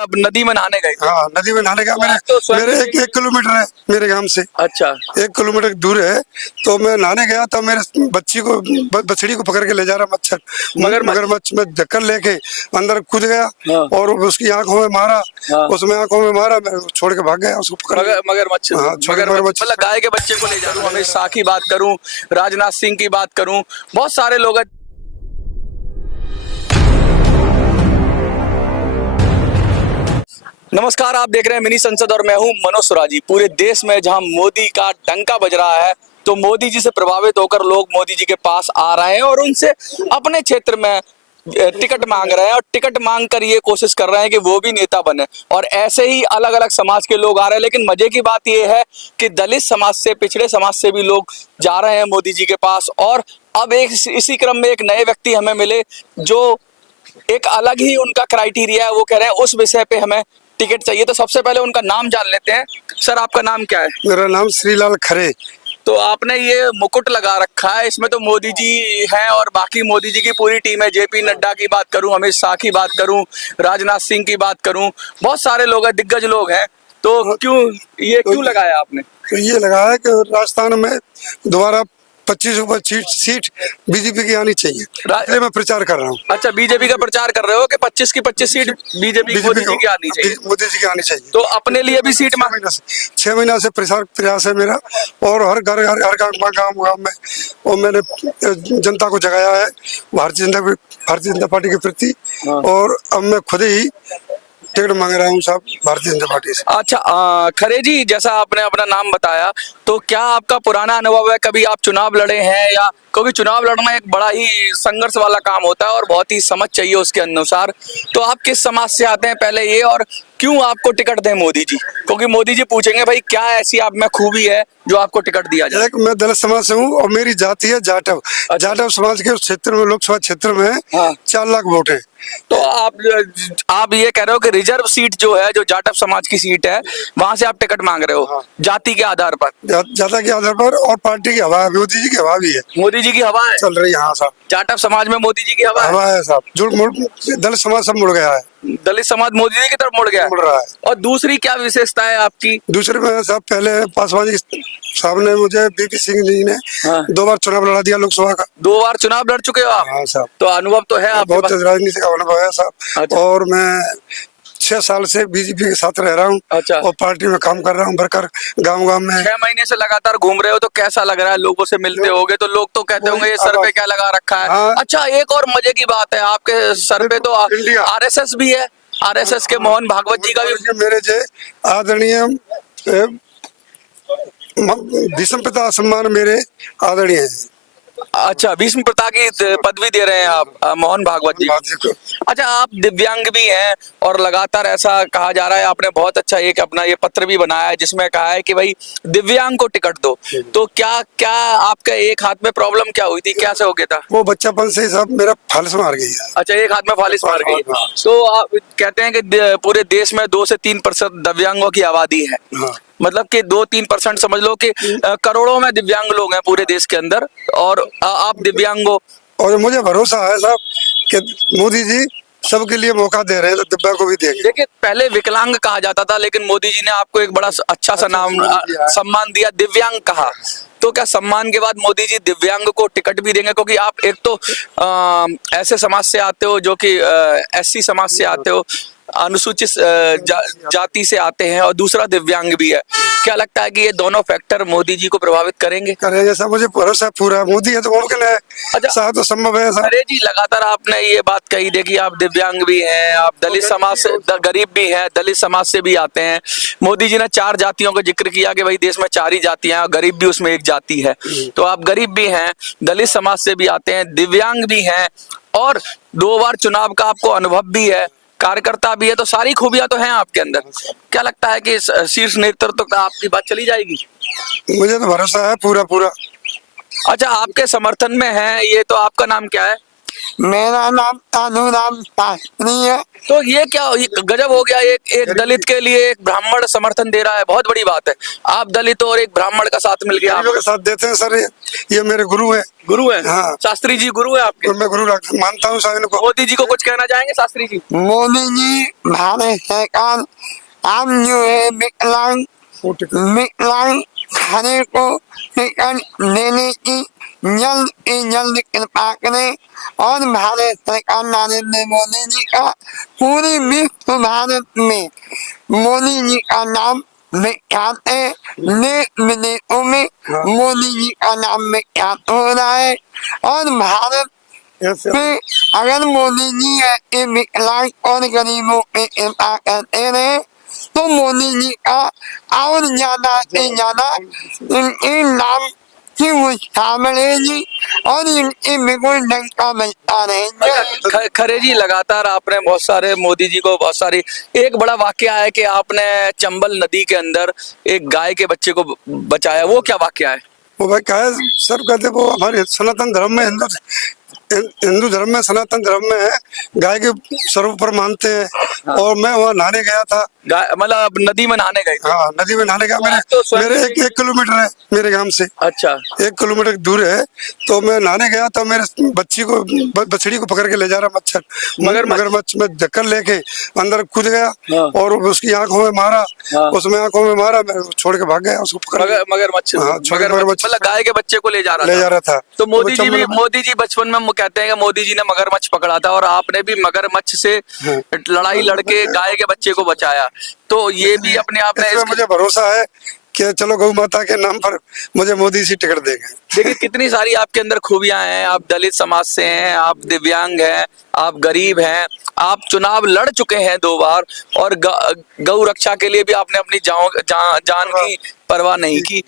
अब नदी में नहाने गए थे। हाँ, नदी में नहाने का मेरे एक किलोमीटर है मेरे गांव से। अच्छा 1 किलोमीटर दूर है। तो मैं नहाने गया तो मेरे बछड़ी को पकड़ के ले जा रहा मगरमच्छ में धक्कर लेके अंदर कूद गया। हाँ। और उसकी आंखों में मारा। हाँ। उसमें आंखों में मारा, मैं छोड़ के भाग गया उसको पकड़ के। मगरमच्छ हाँ, मगरमच्छ। मतलब गाय के बच्चे को ले जा रहा हूँ। अमित शाह की बात करूं, राजनाथ सिंह की बात करूं, बहुत सारे लोग हैं। नमस्कार, आप देख रहे हैं मिनी संसद और मैं हूं मनोज सुराजी। पूरे देश में जहां मोदी का डंका बज रहा है तो मोदी जी से प्रभावित होकर लोग मोदी जी के पास आ रहे हैं और उनसे अपने क्षेत्र में टिकट मांग रहे हैं और टिकट मांग कर ये कोशिश कर रहे हैं कि वो भी नेता बने। और ऐसे ही अलग अलग समाज के लोग आ रहे हैं। लेकिन मजे की बात ये है कि दलित समाज से, पिछड़े समाज से भी लोग जा रहे हैं मोदी जी के पास। और अब इसी क्रम में एक नए व्यक्ति हमें मिले जो एक अलग ही उनका क्राइटेरिया है। वो कह रहे हैं उस विषय पे हमें टिकट चाहिए। तो सबसे पहले उनका नाम जान लेते हैं। सर, आपका नाम क्या है? मेरा नाम श्रीलाल खरे। तो आपने ये मुकुट लगा रखा है, इसमें तो मोदी जी हैं और बाकी मोदी जी की पूरी टीम है। जेपी नड्डा की बात करूं, अमित शाह की बात करूं, राजनाथ सिंह की बात करूं, बहुत सारे लोग हैं, दिग्गज लोग हैं। तो क्यों लगाया आपने? तो ये लगा है कि राजस्थान में दोबारा 25 सीट बीजेपी की आनी चाहिए, इसलिए मैं प्रचार कर रहा हूँ। अच्छा, बीजेपी का प्रचार कर रहे हो कि 25 की 25 सीट बीजेपी मोदी जी की आनी चाहिए? मोदी जी की आनी चाहिए। तो अपने लिए भी सीट 6 महीना से प्रयास है मेरा। और हर गांव में और मैंने जनता को जगाया है भारतीय जनता पार्टी के प्रति। और अब मैं खुद ही टिकट मांग रहा हूँ साहब भारतीय जनता पार्टी से। अच्छा, खरे जी, जैसा आपने अपना नाम बताया, तो क्या आपका पुराना अनुभव है, कभी आप चुनाव लड़े हैं? या क्योंकि चुनाव लड़ना एक बड़ा ही संघर्ष वाला काम होता है और बहुत ही समझ चाहिए उसके अनुसार। तो आप किस समाज से आते हैं पहले ये, और क्यों आपको टिकट दें मोदी जी? क्योंकि मोदी जी पूछेंगे भाई क्या ऐसी आप में खूबी है जो आपको टिकट दिया जाए। मैं दलित समाज से हूँ और मेरी जाति है जाटव। जाटव समाज के क्षेत्र में, लोकसभा क्षेत्र में 4 लाख वोट है। तो आप ये कह रहे हो कि रिजर्व सीट जो है, जो जाटव समाज की सीट है, वहां से आप टिकट मांग रहे हो जाति के आधार पर? जाति के आधार पर। और पार्टी की हवा है, मोदी जी की हवा भी है। मोदी जी की हवा है चल रही है। हाँ साहब, जाटव समाज में मोदी जी की हवा है साहब। दलित समाज सब मुड़ गया है। दलित समाज मोदी जी की तरफ मुड़ रहा है। और दूसरी क्या विशेषता है आपकी? दूसरे में साहब, पहले पासवान जी साहब ने मुझे, बीपी सिंह जी ने 2 बार चुनाव लड़ा दिया लोकसभा का। 2 बार चुनाव लड़ चुके हो आप? हाँ साहब। तो अनुभव तो है आपके बहुत राजनीति का अनुभव है साहब। अच्छा। और मैं 6 साल से बीजेपी के साथ रह रहा हूँ। अच्छा। और पार्टी में काम कर रहा हूँ, भरकर गांव में। 6 महीने से लगातार घूम रहे हो, तो कैसा लग रहा है? लोगों से मिलते होगे तो लोग तो कहते होंगे ये सर पे क्या लगा रखा है। हाँ। अच्छा, एक और मजे की बात है, आपके सर पे तो आरएसएस भी है। आरएसएस के मोहन भागवत जी का भी। मेरे जे आदरणीय भीष्म पिता सम्मान मेरे आदरणीय है। अच्छा, भीष्म पिता की पदवी दे रहे हैं आप मोहन भागवत जी को। अच्छा, आप दिव्यांग भी हैं और लगातार ऐसा कहा जा रहा है, आपने बहुत अच्छा एक अपना ये पत्र भी बनाया है जिसमें कहा है कि भाई दिव्यांग को टिकट दो। तो क्या आपका एक हाथ में प्रॉब्लम क्या हुई थी, क्या से हो गया था? वो बच्चापन से सब मेरा फालिस मार गई है। अच्छा, एक हाथ में फालिस मार गई। तो आप कहते हैं कि पूरे देश में 2 से 3% दिव्यांगों की आबादी है। मतलब कि 2-3% समझ लो कि करोड़ों में दिव्यांग लोग हैं पूरे देश के अंदर, और आप दिव्यांग हो। और मुझे भरोसा है साहब कि मोदी जी सबके लिए मौका दे रहे हैं, तो दिव्यांग को भी देंगे। देखिए, पहले विकलांग कहा जाता था, लेकिन मोदी जी ने आपको एक बड़ा अच्छा सा नाम, सम्मान दिया, दिव्यांग कहा। तो क्या सम्मान के बाद मोदी जी दिव्यांग को टिकट भी देंगे? क्योंकि आप एक तो ऐसे समाज से आते हो जो कि एससी समाज से आते हो, अनुसूचित जाति से आते हैं, और दूसरा दिव्यांग भी है। क्या लगता है कि ये दोनों फैक्टर मोदी जी को प्रभावित करेंगे? सर, मुझे भरोसा पूरा मोदी है तो मुमकिन है। अच्छा, तो संभव है सर। अरे जी, लगातार आपने ये बात कही, देखिए आप दिव्यांग भी हैं, आप दलित समाज से, गरीब भी हैं, दलित समाज से भी आते हैं। मोदी जी ने 4 जातियों का जिक्र किया कि भाई देश में 4 ही जातियां हैं, गरीब भी उसमें एक जाति है। तो आप गरीब भी हैं, दलित समाज से भी आते हैं, दिव्यांग भी हैं, और 2 बार चुनाव का आपको अनुभव भी है, कार्यकर्ता भी है। तो सारी खूबियां तो हैं आपके अंदर। क्या लगता है कि शीर्ष नेतृत्व तक आपकी बात चली जाएगी? मुझे तो भरोसा है पूरा। अच्छा, आपके समर्थन में है ये, तो आपका नाम क्या है? मेरा नाम अनुराम शास्त्री है। तो ये क्या, ये गजब हो गया, एक दलित के लिए एक ब्राह्मण समर्थन दे रहा है, बहुत बड़ी बात है। आप दलित और एक ब्राह्मण का साथ मिल गया। गरीबों का साथ देते हैं सर, ये मेरे गुरु है। गुरु है? हाँ। शास्त्री जी गुरु है आपके? मैं गुरु मानता हूँ सर इनको। मोदी जी को कुछ कहना चाहेंगे शास्त्री जी? मोदी जी, भारत सरकार आप जो है विकलांग खरे को टिकट देने की जल्द से जल्द कृपा करें और भारत सरकार नरेंद्र मोदी जी का पूरे विश्व भारत में मोदी जी का नाम विख्यात है। देश विदेशों में मोदी जी का नाम विख्यात हो रहा है और भारत में अगर मोदी जी ऐसे विकलांग और गरीबों पे कृपा करते रहे तो मोदी जी का और ज्यादा से ज्यादा इनके नाम की उत्साह बढ़ेगी और इनके बिल्कुल डंका बजता रहेगा। खरे जी, लगातार आपने बहुत सारे मोदी जी को बहुत सारी, एक बड़ा वाकया है कि आपने चंबल नदी के अंदर एक गाय के बच्चे को बचाया, वो क्या वाकया है? वो भाई क्या है, सब कहते वो हमारे सनातन धर्म में, हिंदू धर्म में, सनातन धर्म में है, गाय के सर्वोपरि मानते हैं। हाँ। और मैं वहाँ नहाने गया था, मतलब नदी में नहाने गए थे? हाँ नदी में नहाने गया। मेरे एक किलोमीटर है मेरे गांव से। अच्छा। 1 किलोमीटर दूर है। तो मैं नहाने गया था, मेरे बछड़ी को पकड़ के ले जा रहा मच्छर, मगरमच्छ में धक्कर लेके अंदर कूद गया। हाँ। और उसकी आंखों में मारा। हाँ। उसमें आंखों में मारा, मैं छोड़ के भाग गया उसको पकड़। मगरमच्छ? हाँ, मगरमच्छ मतलब गाय के बच्चे को ले जा रहा था। तो मोदी जी बचपन में कहते हैं कि मोदी जी ने मगरमच्छ पकड़ा था और आपने भी मगरमच्छ से लड़ाई लड़के गाय के बच्चे को बचाया। तो ये भी अपने आप में मुझे भरोसा है कि चलो गौ माता के नाम पर मुझे मोदी जी टिकट देंगे। देखिए कितनी सारी आपके अंदर खूबियां हैं। आप दलित समाज से हैं, आप दिव्यांग हैं, आप गरीब हैं, आप चुनाव लड़ चुके हैं 2 बार और गौ रक्षा के लिए भी आपने अपनी जान की परवाह नहीं की।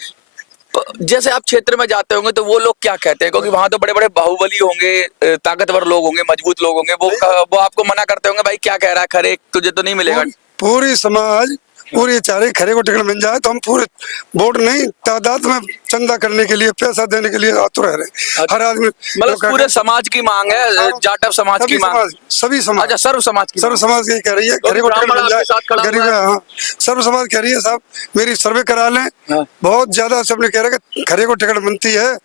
जैसे आप क्षेत्र में जाते होंगे तो वो लोग क्या कहते हैं, क्योंकि वहां तो बड़े बड़े बाहुबली होंगे, ताकतवर लोग होंगे, मजबूत लोग होंगे, वो आपको मना करते होंगे, भाई क्या कह रहा है खरे, तुझे तो नहीं मिलेगा। पूरी समाज पूरी चारे खरे को टिकट मिल जाए तो हम पूरे वोट नहीं, तादाद में चंदा करने के लिए, पैसा देने के लिए आतुर रह रहे। हर आदमी मतलब पूरे समाज की मांग है, जाटव समाज की मांग, सभी समाज। अच्छा, सर्व समाज की कह रही है, खरे को टिकट मिल जाए गरीब है। हाँ, सर्व समाज कह रही है साहब मेरी सर्वे करा लें। बहुत ज्यादा सबने कह रहे कि खरे को टिकट मिलती है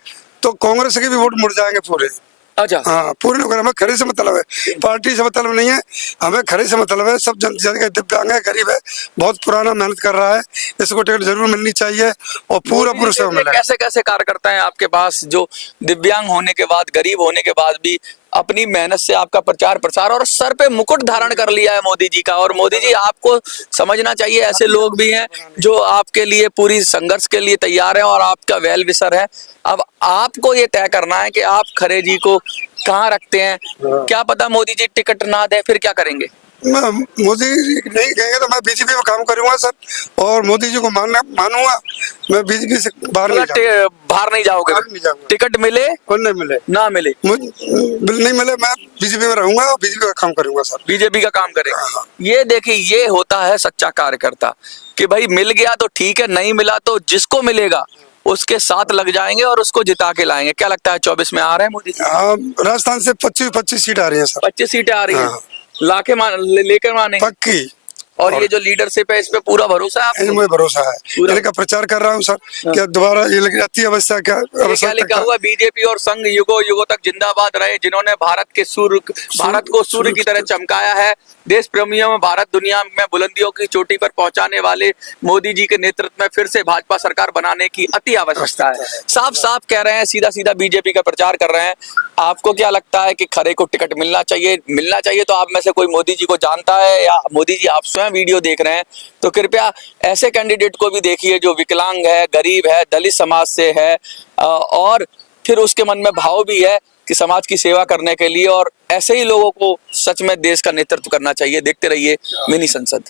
तो कांग्रेस के भी वोट मुड़ जाएंगे पूरे। अच्छा। हाँ, पूरे लोग, हमें खरे से मतलब है, पार्टी से मतलब नहीं है, हमें खरे से मतलब है। सब जनता दिव्यांग है, गरीब है, बहुत पुराना मेहनत कर रहा है, इसको टिकट जरूर मिलनी चाहिए और पूरा सेवा मिले। कैसे कैसे कार्यकर्ता हैं आपके पास जो दिव्यांग होने के बाद, गरीब होने के बाद भी अपनी मेहनत से आपका प्रचार प्रसार और सर पे मुकुट धारण कर लिया है मोदी जी का। और मोदी जी आपको समझना चाहिए, ऐसे लोग भी हैं जो आपके लिए पूरी संघर्ष के लिए तैयार हैं और आपका वेल विशर है। अब आपको ये तय करना है कि आप खरे जी को कहाँ रखते हैं। क्या पता मोदी जी टिकट ना दे, फिर क्या करेंगे? मैं मोदी जी नहीं कहेंगे तो मैं बीजेपी में काम करूंगा सर, और मोदी जी को मानूंगा। मैं बीजेपी से बाहर नहीं जाओगे? टिकट मिले और नहीं मिले, ना मिले, नहीं मिले, मैं बीजेपी में रहूंगा और बीजेपी का काम करूंगा सर। बीजेपी का काम करेगा। ये देखिए, ये होता है सच्चा कार्यकर्ता कि भाई मिल गया तो ठीक है, नहीं मिला तो जिसको मिलेगा उसके साथ लग जाएंगे और उसको जिता के लाएंगे। क्या लगता है 24 में आ रहे हैं मोदी जी? राजस्थान से 25 सीट आ रही है सर। 25 सीटें आ रही है, लेकर माने पक्की। और ये जो लीडरशिप है, इस पे पूरा भरोसा है आपको? मुझे भरोसा है, इनका प्रचार कर रहा हूँ सर। क्या दोबारा ये लग जाती है अवस्था? क्या लिखा हुआ, बीजेपी और संघ युगों युगों तक जिंदाबाद रहे, जिन्होंने भारत को सूर्य की तरह चमकाया है। देश प्रेमियों में भारत दुनिया में बुलंदियों की चोटी पर पहुंचाने वाले मोदी जी के नेतृत्व में फिर से भाजपा सरकार बनाने की अति आवश्यकता है। साफ साफ कह रहे हैं, सीधा सीधा बीजेपी का प्रचार कर रहे हैं। आपको क्या लगता है कि खरे को टिकट मिलना चाहिए? तो आप में से कोई मोदी जी को जानता है या मोदी जी आप स्वयं वीडियो देख रहे हैं तो कृपया ऐसे कैंडिडेट को भी देखिए जो विकलांग है, गरीब है, दलित समाज से है और फिर उसके मन में भाव भी है कि समाज की सेवा करने के लिए, और ऐसे ही लोगों को सच में देश का नेतृत्व करना चाहिए। देखते रहिए मिनी संसद।